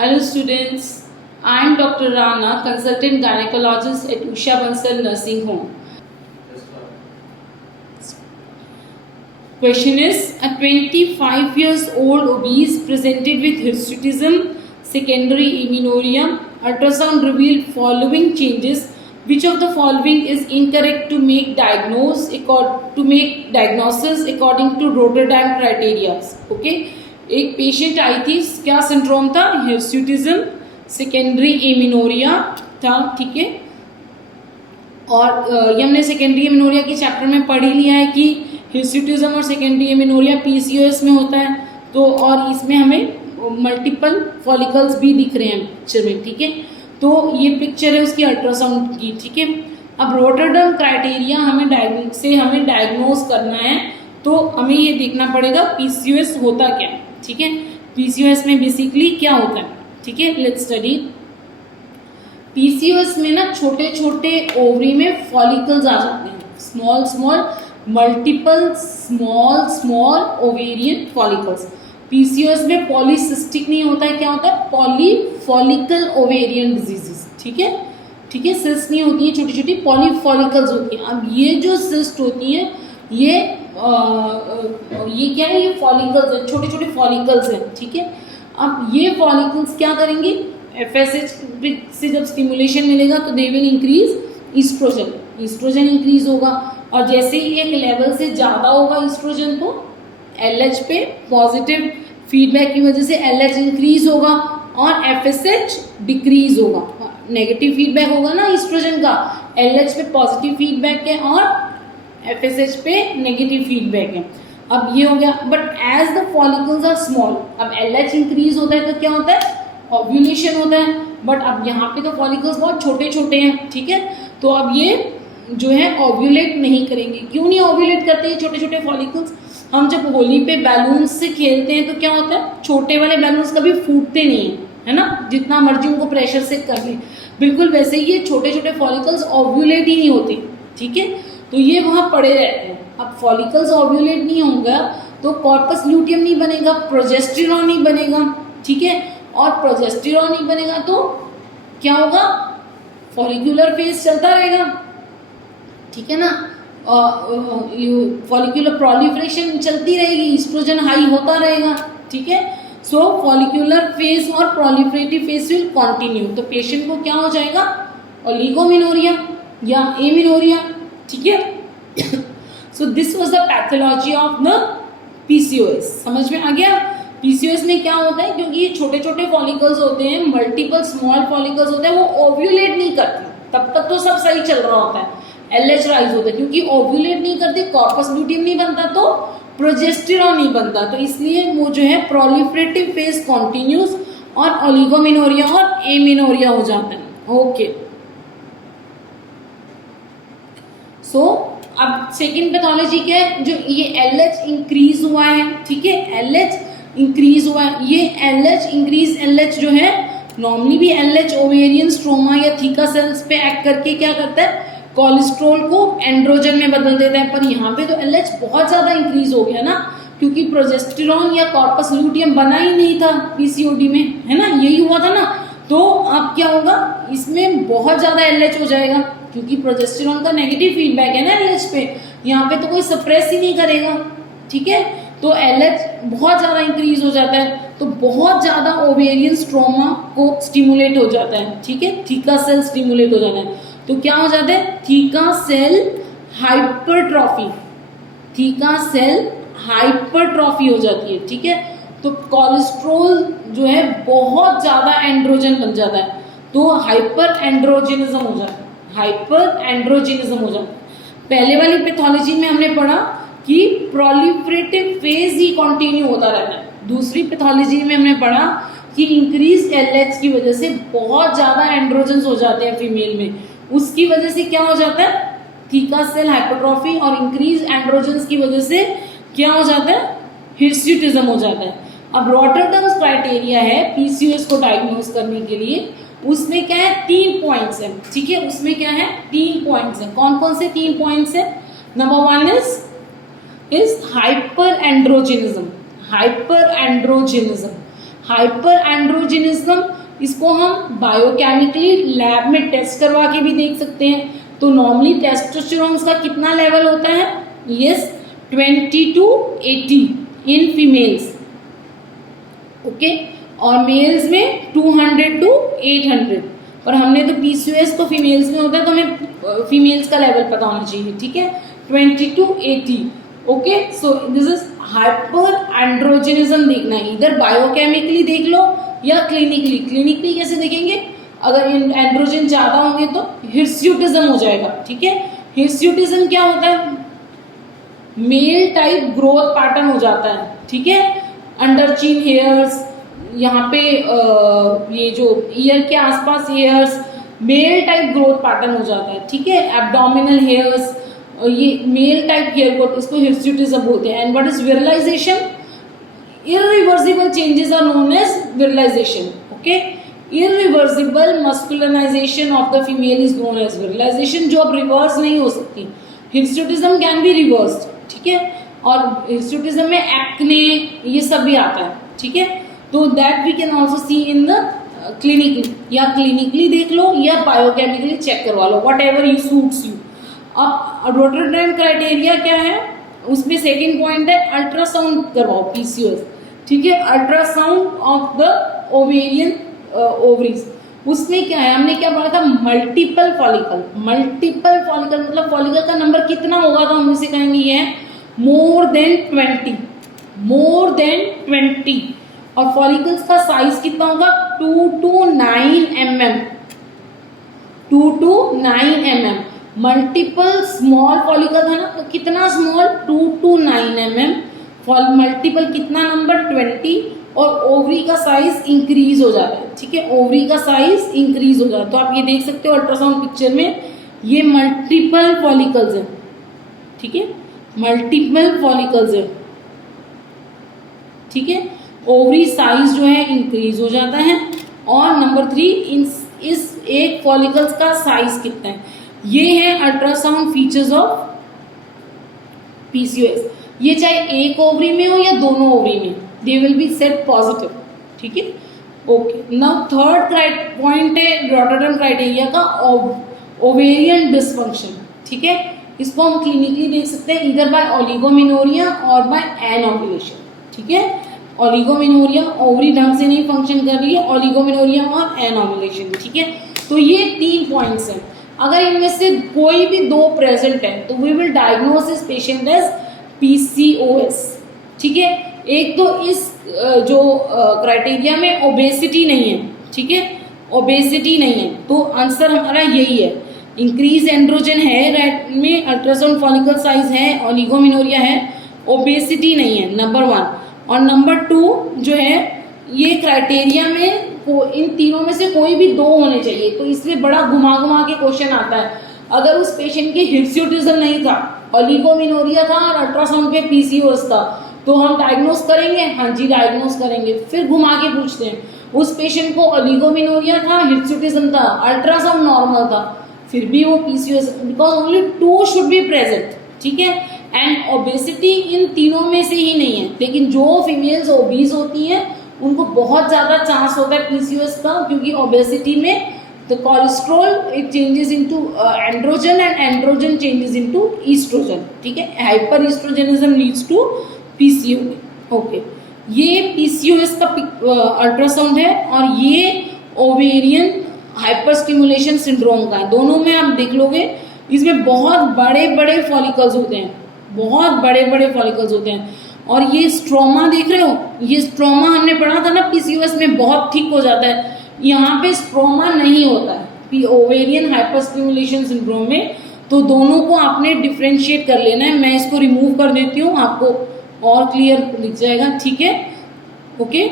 Hello students, I am Dr. Rana, consultant gynecologist at Usha Bansal Nursing Home. Question is, a 25 years old obese presented with hirsutism, secondary amenorrhea, ultrasound revealed following changes. Which of the following is incorrect to make diagnosis according to Rotterdam criteria? Okay, एक patient आई थी, क्या syndrome था? Hirsutism, secondary amenorrhoea था, ठीक है। और ये हमने सेकेंडरी एमिनोरिया के चैप्टर में पढ़ ही लिया है कि हिर्सुटिज्म और सेकेंडरी एमिनोरिया पीसीओएस में होता है। तो और इसमें हमें मल्टीपल फॉलिकल्स भी दिख रहे हैं पिक्चर में, ठीक है। तो ये पिक्चर है उसकी अल्ट्रासाउंड की, ठीक है। अब रोटरडम क्राइटेरिया हमें डायग्नोज करना है, तो हमें ये देखना पड़ेगा पीसीओएस होता क्या है, ठीक है। पीसीओएस में बेसिकली क्या होता है, ठीक है, लेट्स स्टडी। पीसीओएस में ना छोटे छोटे ओवरी में फॉलिकल्स आ जाते हैं, small multiple small ovarian follicles. PCOS में पॉलीसिस्टिक नहीं होता है, क्या होता है? पॉलीफॉलिकल ओवेरियन डिजीजेस, ठीक है, ठीक है। सिस्ट नहीं होती है, छोटी छोटी पॉलीफॉलिकल्स होती हैं। अब ये जो सिस्ट होती है ये क्या है? ये फॉलिकल्स है, छोटे छोटे फॉलिकल्स हैं, ठीक है। अब ये फॉलिकल्स क्या करेंगे? एफएसएच से जब स्टिमुलेशन मिलेगा तो they will increase oestrogen increase होगा, और जैसे ही एक लेवल से ज़्यादा होगा ईस्ट्रोजन तो एलएच पे पॉजिटिव फीडबैक की वजह से एलएच इंक्रीज होगा और एफएसएच डिक्रीज होगा। नेगेटिव फीडबैक होगा ना ईस्ट्रोजन का, एलएच पे पॉजिटिव फीडबैक है और एफएसएच पे नेगेटिव फीडबैक है। अब ये हो गया, but as the follicles are small, अब एलएच इंक्रीज होता है तो क्या होता है? ओव्यूलेशन होता है। बट अब यहाँ पे तो फॉलिकल्स बहुत छोटे छोटे हैं, ठीक है। तो अब ये जो है ओव्यूलेट नहीं करेंगे। क्यों नहीं ओव्यूलेट करते ये छोटे छोटे फॉलिकल्स? हम जब होली पे बैलून्स से खेलते हैं तो क्या होता है? छोटे वाले बैलून्स कभी फूटते नहीं है ना, जितना मर्जी उनको प्रेशर से कर ले। बिल्कुल वैसे ही ये छोटे छोटे फॉलिकल्स ओव्यूलेट ही नहीं होते, ठीक है। तो ये वहाँ पड़े रहते हैं। अब फॉलिकल्स ओव्यूलेट नहीं होगा तो कॉर्पस ल्यूटियम नहीं बनेगा, प्रोजेस्टेरॉन नहीं बनेगा, ठीक है। और प्रोजेस्टेरॉन नहीं बनेगा तो क्या होगा? फॉलिक्यूलर फेज चलता रहेगा, ठीक है ना। फॉलिक्यूलर प्रोलिफरेशन चलती रहेगी, ईस्ट्रोजन हाई होता रहेगा, ठीक है। सो फॉलिक्यूलर फेज और प्रोलिफरेटिव फेज विल कंटिन्यू। तो पेशेंट को क्या हो जाएगा? ओलिगोमेनोरिया या एमिनोरिया, ठीक है। So this was the pathology of the PCOS. समझ में आ गया? पीसीओएस में क्या होता है? क्योंकि ये छोटे छोटे फॉलिकल्स होते हैं, मल्टीपल स्मॉल फॉलिकल्स होते हैं, वो ओव्यूलेट नहीं करते, तब तक तो सब सही चल रहा होता है, एलएच राइज होता है। क्योंकि ओव्यूलेट नहीं करती, कॉर्पस ल्यूटियम नहीं बनता तो प्रोजेस्टेरॉन नहीं बनता, तो इसलिए वो जो है प्रोलिफरेटिव फेज कॉन्टिन्यूस और ओलिगोमेनोरिया और एमिनोरिया हो जाता है। ओके, सो अब सेकेंड पैथोलॉजी क्या है? जो ये एलएच इंक्रीज हुआ है, ठीक है, एलएच इंक्रीज हुआ है। ये एलएच इंक्रीज एलएच जो है, नॉर्मली भी एलएच ओवेरियन स्ट्रोमा या थीका सेल्स पे एक्ट करके क्या करता है? कोलेस्ट्रॉल को एंड्रोजन में बदल देता है। पर यहाँ पे तो एलएच बहुत ज़्यादा इंक्रीज हो गया ना, क्योंकि प्रोजेस्टेरॉन या कॉर्पस ल्यूटियम बना ही नहीं था पीसीओडी में, है ना, यही हुआ था ना। तो अब क्या होगा? इसमें बहुत ज़्यादा एलएच हो जाएगा, क्योंकि प्रोजेस्टेरॉन का नेगेटिव फीडबैक है ना एलएच पे, यहाँ पे तो कोई सप्रेस ही नहीं करेगा, ठीक है। तो एलएच बहुत ज़्यादा इंक्रीज हो जाता है, तो बहुत ज़्यादा ओवेरियन स्ट्रोमा को स्टिमुलेट हो जाता है, ठीक है, थीका सेल स्टिमुलेट हो जाता है। तो क्या हो जाता है? Theca cell hypertrophy, theca cell hypertrophy हो जाती है, ठीक है। तो कोलेस्ट्रॉल जो है बहुत ज़्यादा एंड्रोजन बन जाता है, तो हाइपर एंड्रोजेनिज्म हो जाता है, हाइपर एंड्रोजेनिज्म हो जाता है। पहले वाली पैथोलॉजी में हमने पढ़ा कि प्रोलिफरेटिव फेज ही कंटिन्यू होता रहता है। दूसरी पैथोलॉजी में हमने पढ़ा कि इंक्रीज एलएच की वजह से बहुत ज़्यादा एंड्रोजन्स हो जाते हैं फीमेल में, उसकी वजह से क्या हो जाता है? थीका सेल हाइपरट्रॉफी, और इंक्रीज एंड्रोजन्स की वजह से क्या हो जाता है? हिर्सुटिज्म हो जाता है। अब रॉटरडम क्राइटेरिया है पीसीओएस को डायग्नोज करने के लिए, उसमें क्या है? 3 पॉइंट्स है, ठीक है। उसमें क्या है? 3 पॉइंट्स है। कौन कौन से 3 पॉइंट्स है? Number 1 is hyper androgenism, hyper androgenism. Hyper androgenism, इसको हम बायोकेमिकली लैब में टेस्ट करवा के भी देख सकते हैं। तो नॉर्मली टेस्टोस्टेरोन का कितना लेवल होता है? Yes, 20 to 80 in females, okay, और मेल्स में 200 to 800। और हमने तो पीसीओएस तो फीमेल्स में होता है, तो हमें फीमेल्स का लेवल पता होना चाहिए, ठीक है, 20 to 80। Okay, so this is hyper androgenism देखना है, इधर बायोकेमिकली देख लो या क्लिनिकली। क्लिनिकली कैसे देखेंगे? अगर एंड्रोजन ज्यादा होंगे तो हिर्स्यूटिज्म हो जाएगा, ठीक है। हिर्स्यूटिज्म क्या होता है? मेल टाइप ग्रोथ पैटर्न हो जाता है, ठीक है, अंडर चीन हेयर्स, यहाँ पे ये जो ईयर के आसपास hairs, male type growth pattern हो जाता है, ठीक है। एब्डोमिनल हेयर्स, ये मेल टाइप हेयर ग्रोथ, इसको हिर्स्यूटिज्म बोलते हैं। And what is virilisation? Irreversible changes are known as virilisation, okay. Irreversible masculinisation of the female is known as virilisation, जो अब रिवर्स नहीं हो सकती। हिर्स्यूटिज्म कैन बी रिवर्स्ड, ठीक है। और हिर्स्यूटिज्म में एक्ने ये सब भी आता है, ठीक है। तो that we can also see in the clinically, या क्लिनिकली देख लो या बायोकेमिकली चेक करवा लो, whatever you suits you. अब रोटरडैम क्राइटेरिया क्या है? उसमें सेकेंड पॉइंट है अल्ट्रासाउंड करवाओ पीसीओएस, ठीक है, ultrasound of the ovarian ovaries. उसमें क्या है, हमने क्या पढ़ा था? Multiple follicle. मल्टीपल फॉलिकल मतलब फॉलिकल का नंबर कितना होगा, तो हम इसे कहेंगे ये है मोर देन 20, मोर देन 20। और फॉलिकल्स का साइज कितना होगा? 2 to 9 mm, 2 to 9 mm। Multiple small follicle था ना, तो कितना स्मॉल? 2 to 9 mm। मल्टीपल कितना नंबर? 20। और ओवरी का साइज इंक्रीज हो जाता है, ठीक है, ओवरी का साइज इंक्रीज हो जाता है। तो आप ये देख सकते हो अल्ट्रासाउंड पिक्चर में, ये मल्टीपल फॉलिकल्स हैं, ठीक है, मल्टीपल फॉलिकल्स हैं, ठीक है। ओवरी साइज जो है इंक्रीज हो जाता है। और नंबर 3, इस एक फॉलिकल्स का साइज कितना है, ये है अल्ट्रासाउंड फीचर्स ऑफ पीसीओएस। ये चाहे एक ओवरी में हो या दोनों ओवरी में, they will be set positive, ठीक है, ओके। नाउ थर्ड पॉइंट है रॉटरडैम क्राइटेरिया का, ओवेरियन डिसफंक्शन, ठीक है। इसको हम क्लिनिकली देख सकते हैं इधर बाय ओलिगोमिनोरिया और बाय एनओव्यूलेशन, ठीक है। ओलिगोमिनोरिया, ओवरी ढंग से नहीं फंक्शन कर रही है, ओलिगोमिनोरिया और एनओव्यूलेशन, ठीक है। तो ये 3 पॉइंट्स हैं। अगर इनमें से कोई भी 2 प्रेजेंट है तो we will diagnose this patient as PCOS, ठीक है। एक तो इस जो क्राइटेरिया में ओबेसिटी नहीं है, ठीक है, ओबेसिटी नहीं है, तो आंसर हमारा यही है। इंक्रीज एंड्रोजन है राइट में, अल्ट्रासाउंड फॉलिकल साइज है, ओलिगोमिनोरिया है, ओबेसिटी नहीं है, नंबर 1। और नंबर 2 जो है, ये क्राइटेरिया में इन तीनों में से कोई भी 2 होने चाहिए। तो इसलिए बड़ा घुमा घुमा के क्वेश्चन आता है। अगर उस पेशेंट के हिर्स्यूटिज्म नहीं था, ओलिगोमिनोरिया था और अल्ट्रासाउंड पे पीसीओएस था, तो हम डायग्नोस करेंगे, हाँ जी डायग्नोस करेंगे। फिर घुमा के पूछते हैं, उस पेशेंट को ओलिगोमिनोरिया था, हिर्स्यूटिज्म था, अल्ट्रासाउंड नॉर्मल था, फिर भी वो PCOS, because only 2 should be present, ठीक है। एंड ओबेसिटी इन तीनों में से ही नहीं है, लेकिन जो फीमेल्स ओबीज होती हैं उनको बहुत ज्यादा चांस होता है पीसीओएस का, क्योंकि ओबेसिटी में the cholesterol it changes into androgen and androgen changes into oestrogen, ठीक है। Hyper oestrogenism leads to PCOS, okay. ये पीसीओएस का अल्ट्रासाउंड है और ये ओवेरियन हाइपर स्टिमुलेशन सिंड्रोम का है। दोनों में आप देख लोगे, इसमें बहुत बड़े बड़े फॉलिकल्स होते हैं, बहुत बड़े बड़े फॉलिकल्स होते हैं। और ये स्ट्रोमा देख रहे हो, ये स्ट्रोमा हमने पढ़ा था ना पीसीओएस में, बहुत थिक हो जाता है। यहाँ पे स्ट्रोमा नहीं होता है ओवेरियन हाइपर स्टिमुलेशन सिंड्रोम में। तो दोनों को आपने डिफ्रेंशिएट कर लेना है। मैं इसको रिमूव कर देती हूँ, आपको और क्लियर दिख जाएगा, ठीक है, ओके,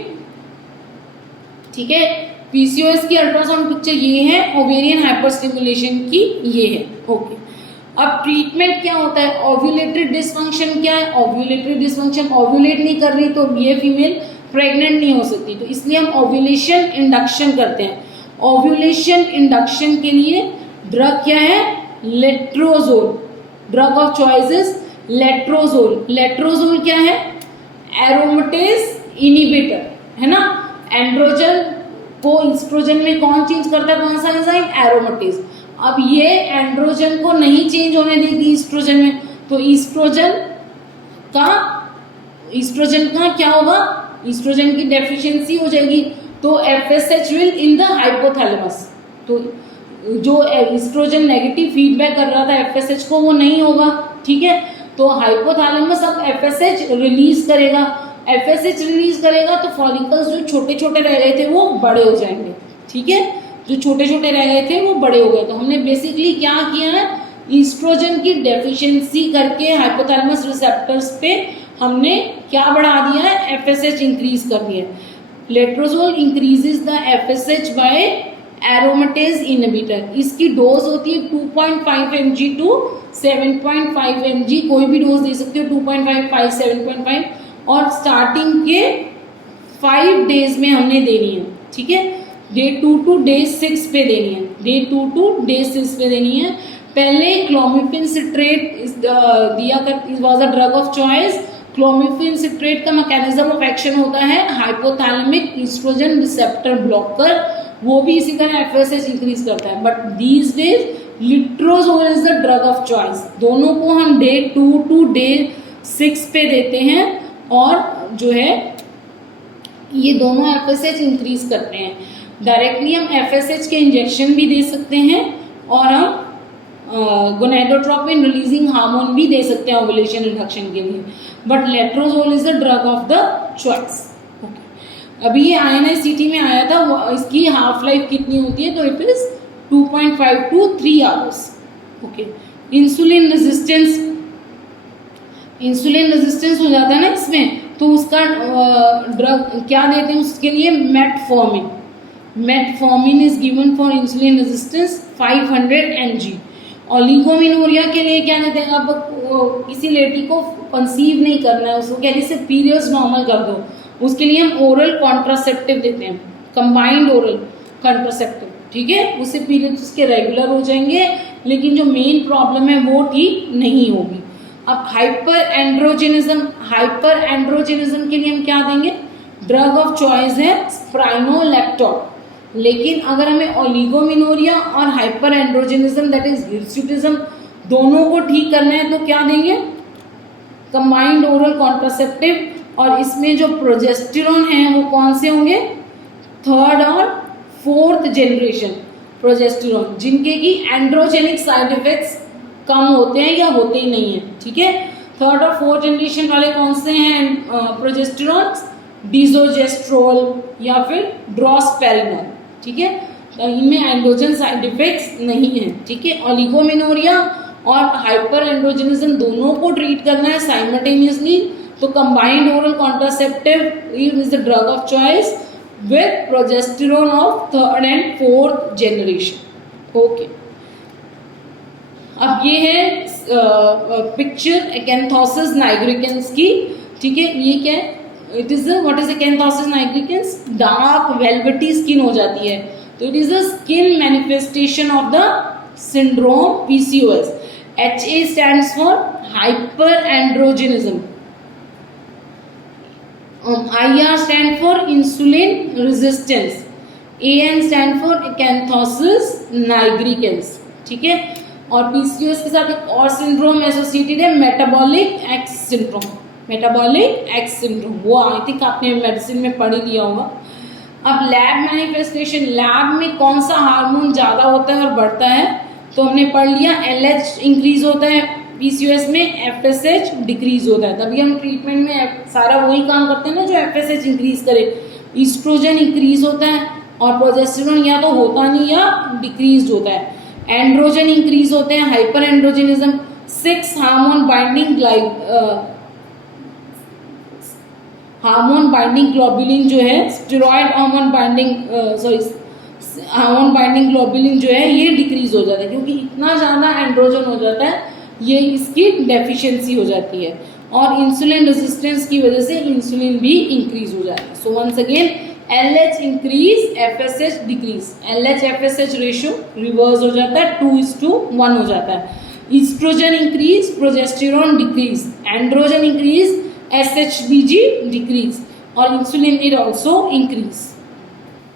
ठीक है। पीसीओएस की अल्ट्रासाउंड पिक्चर ये है, ओवेरियन हाइपर स्टिमुलेशन की ये है, ओके। अब ट्रीटमेंट क्या होता है? ओव्यूलेटरी डिसफंक्शन क्या है? ओव्यूलेटरी डिसफंक्शन, ओव्यूलेट नहीं कर रही तो ये फीमेल प्रेग्नेंट नहीं हो सकती, तो इसलिए हम ओव्यूलेशन इंडक्शन करते हैं। ओव्यूलेशन इंडक्शन के लिए ड्रग क्या है? Letrozole, drug of choice is letrozole. Letrozole क्या है? एरोमेटेज इनिबिटर, है ना। एंड्रोजन को ईस्ट्रोजन में कौन चेंज करता है, कौन सा एंजाइम, एरोमेटेज। अब ये एंड्रोजन को नहीं चेंज होने देगी ईस्ट्रोजन में, तो ईस्ट्रोजन का क्या होगा, ईस्ट्रोजन की डेफिशिएंसी हो जाएगी, तो FSH will in the hypothalamus. तो जो ईस्ट्रोजन नेगेटिव फीडबैक कर रहा था एफएसएच को, वो नहीं होगा, ठीक है। तो हाइपोथैलेमस अब एफएसएच रिलीज करेगा, एफएसएच रिलीज करेगा तो फॉलिकल्स जो छोटे छोटे रह गए थे वो बड़े हो जाएंगे, ठीक है। जो छोटे छोटे रह गए थे वो बड़े हो गए। तो हमने बेसिकली क्या किया है, ईस्ट्रोजन की डेफिशिएंसी करके हाइपोथैलेमस रिसेप्टर्स पे हमने क्या बढ़ा दिया है, एफएसएच इंक्रीज कर दिया है। Letrozole increases the FSH by aromatase inhibitor. इसकी डोज होती है 2.5 mg टू 7.5 mg, कोई भी डोज दे सकते हो, 2.5, 5, 7.5, और स्टार्टिंग के 5 डेज में हमने देनी है, ठीक है। डे 2 टू डे 6 पे देनी है, डे 2 टू डे 6 पे देनी है। पहले क्लोमिफेन सिट्रेट दिया कर, it was a drug of choice. Clomiphene citrate का मैकेनिज्म ऑफ एक्शन होता है हाइपोथैलेमिक ईस्ट्रोजन रिसेप्टर ब्लॉकर, वो भी इसी तरह एफएसएच इंक्रीज करता है। But these days letrozole is the drug of choice. दोनों को हम डे 2 टू डे 6 पे देते हैं, और जो है ये दोनों एफएसएच इंक्रीज करते हैं। डायरेक्टली हम एफएसएच के इंजेक्शन भी दे सकते हैं, और हम गोनेडोट्रोपिन रिलीजिंग हार्मोन भी दे सकते हैं ओवुलेशन रिडक्शन के लिए। But letrozole is the drug of the choice. अभी ये INI-CT में आया था, वो इसकी हाफ लाइफ कितनी होती है, तो it is 2.5 to 3 hours। Okay, insulin resistance हो जाता है ना इसमें, तो उसका ड्रग क्या देते हैं उसके लिए, metformin is given for insulin resistance 500 mg। ओलिगोमिनोरिया के लिए क्या देते हैं, अब किसी लेडी को कंसीव नहीं करना है, उसको क्या जैसे पीरियड्स नॉर्मल कर दो, उसके लिए हम ओरल कॉन्ट्रासेप्टिव देते हैं, कंबाइंड ओरल कॉन्ट्रासेप्टिव, ठीक है। उससे पीरियड्स उसके रेगुलर हो जाएंगे, लेकिन जो मेन प्रॉब्लम है वो ठीक नहीं होगी। अब हाइपर एंड्रोजेनिज्म के लिए हम क्या देंगे, ड्रग ऑफ चॉइस है स्प्राइनोलैक्टोन। लेकिन अगर हमें ओलिगोमिनोरिया और hyper androgenism that is hirsutism दोनों को ठीक करना है, तो क्या देंगे, कंबाइंड ओरल कॉन्ट्रासेप्टिव। और इसमें जो प्रोजेस्टेरोन है वो कौन से होंगे, 3rd और 4th जनरेशन प्रोजेस्टेरोन, जिनके की एंड्रोजेनिक साइड इफेक्ट्स कम होते हैं या होते ही नहीं है, ठीक है। 3rd और 4th जनरेशन वाले कौन से हैं प्रोजेस्टेरोन, डिसोजेस्ट्रोल या फिर ड्रोस्पेरिनोल, ठीक है। इनमें एंड्रोजन साइड इफेक्ट्स नहीं है, ठीक है। ओलिगोमिनोरिया और हाइपर एंड्रोजेनिज्म दोनों को ट्रीट करना है साइमल्टेनियसली, तो combined oral contraceptive is the drug of choice with progesterone of 3rd and 4th generation. Okay, अब ये है पिक्चर एक्यांथोसिस नाइग्रिकेंस की, ठीक है। ये क्या है, it is what is acanthosis nigricans, dark velvety skin हो जाती है, तो it is a skin manifestation of the syndrome PCOS। HA stands for hyperandrogenism, IR stand for insulin resistance, AN stand for acanthosis nigricans, ठीक है। और PCOS के साथ एक और सिंड्रोम एसोसिएटेड है, मेटाबॉलिक एक्स सिंड्रोम, वो आई थिंक आपने मेडिसिन में पढ़ ही लिया होगा। अब लैब मैनिफेस्टेशन, लैब में कौन सा हार्मोन ज़्यादा होता है और बढ़ता है, तो हमने पढ़ लिया LH इंक्रीज होता है PCOS में, FSH डिक्रीज होता है। तभी हम ट्रीटमेंट में सारा वही काम करते हैं ना जो FSH इंक्रीज करे। ईस्ट्रोजन इंक्रीज होता है और प्रोजेस्टेरोन या तो होता नहीं या डिक्रीज होता है। एंड्रोजन इंक्रीज होते हैं, hyper androgenism. 6 hormone binding globulin जो है, स्टेरॉयड हार्मोन बाइंडिंग ग्लोबुलिन जो है ये डिक्रीज हो जाता है, क्योंकि इतना ज़्यादा एंड्रोजन हो जाता है, ये इसकी डेफिशिएंसी हो जाती है। और इंसुलिन रेजिस्टेंस की वजह से इंसुलिन भी इंक्रीज हो जाता है। So once again LH increase, FSH decrease, LH FSH ratio reverse हो जाता है, 2:1 हो जाता है। Estrogen increase, progesterone decrease, androgen increase, SHBG decrease, और insulin need also increase.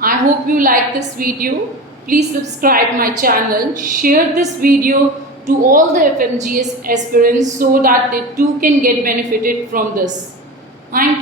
I hope you like this video. Please subscribe my channel, share this video to all the FMGS aspirants so that they too can get benefited from this. Thank you.